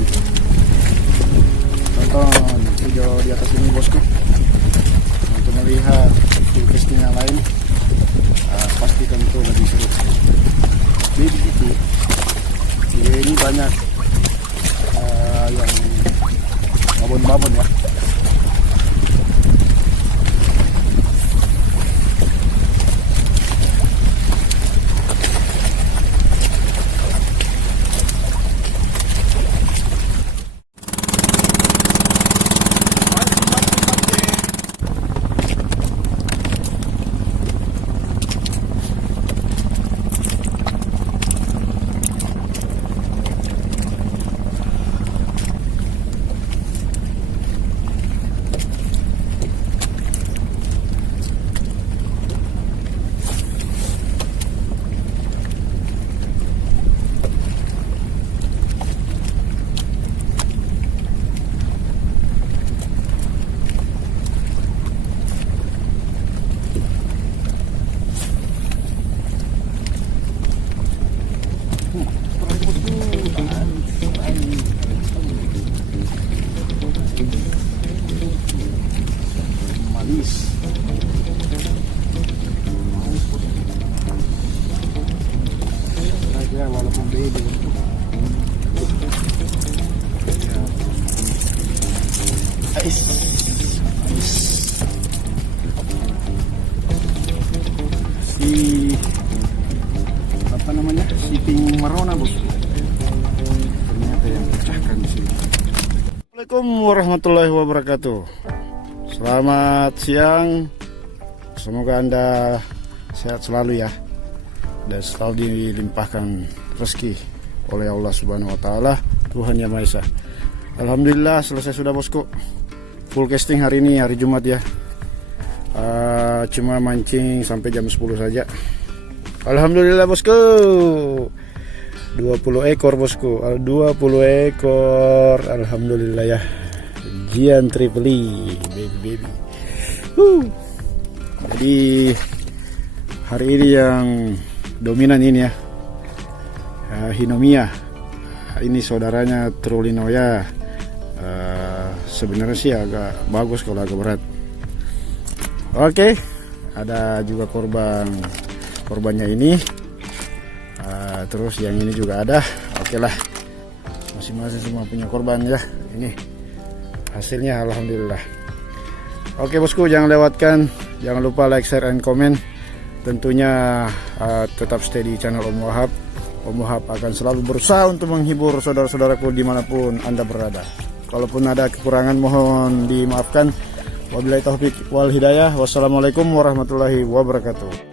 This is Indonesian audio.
lapangan. Tonton video di atas ini bosku untuk melihat tugasnya yang lain. Pasti tentu lebih seru. Jadi begitu. Ini banyak yang babon-babon ya. Manis. Aja walaupun beda. Ais. Si apa namanya? Si ping marona bos. Ternyata yang pecahkan di sini. Assalamualaikum warahmatullahi wabarakatuh. Selamat siang. Semoga Anda sehat selalu ya, dan selalu dilimpahkan rezeki oleh Allah Subhanahu wa taala, Tuhan Yang Maha Esa. Alhamdulillah selesai sudah bosku. Full casting hari ini, hari Jumat ya. Cuma mancing sampai jam 10 saja. Alhamdulillah bosku. 20 ekor bosku. 20 ekor. Alhamdulillah ya. Gian tripoli baby. Jadi hari ini yang dominan ini ya, Hinomia. Ini saudaranya Trulinoya. Sebenarnya sih agak bagus kalau agak berat. Oke, ada juga korbannya ini. Terus yang ini juga ada. Oke lah, masing-masing semua punya korban ya. Ini hasilnya alhamdulillah. Oke bosku, jangan lewatkan, jangan lupa like, share, and comment. Tentunya tetap stay di channel Om Wahab. Om Wahab akan selalu berusaha untuk menghibur saudara-saudaraku dimanapun Anda berada. Kalaupun ada kekurangan mohon dimaafkan. Wabillahi taufiq wal hidayah. Wassalamualaikum warahmatullahi wabarakatuh.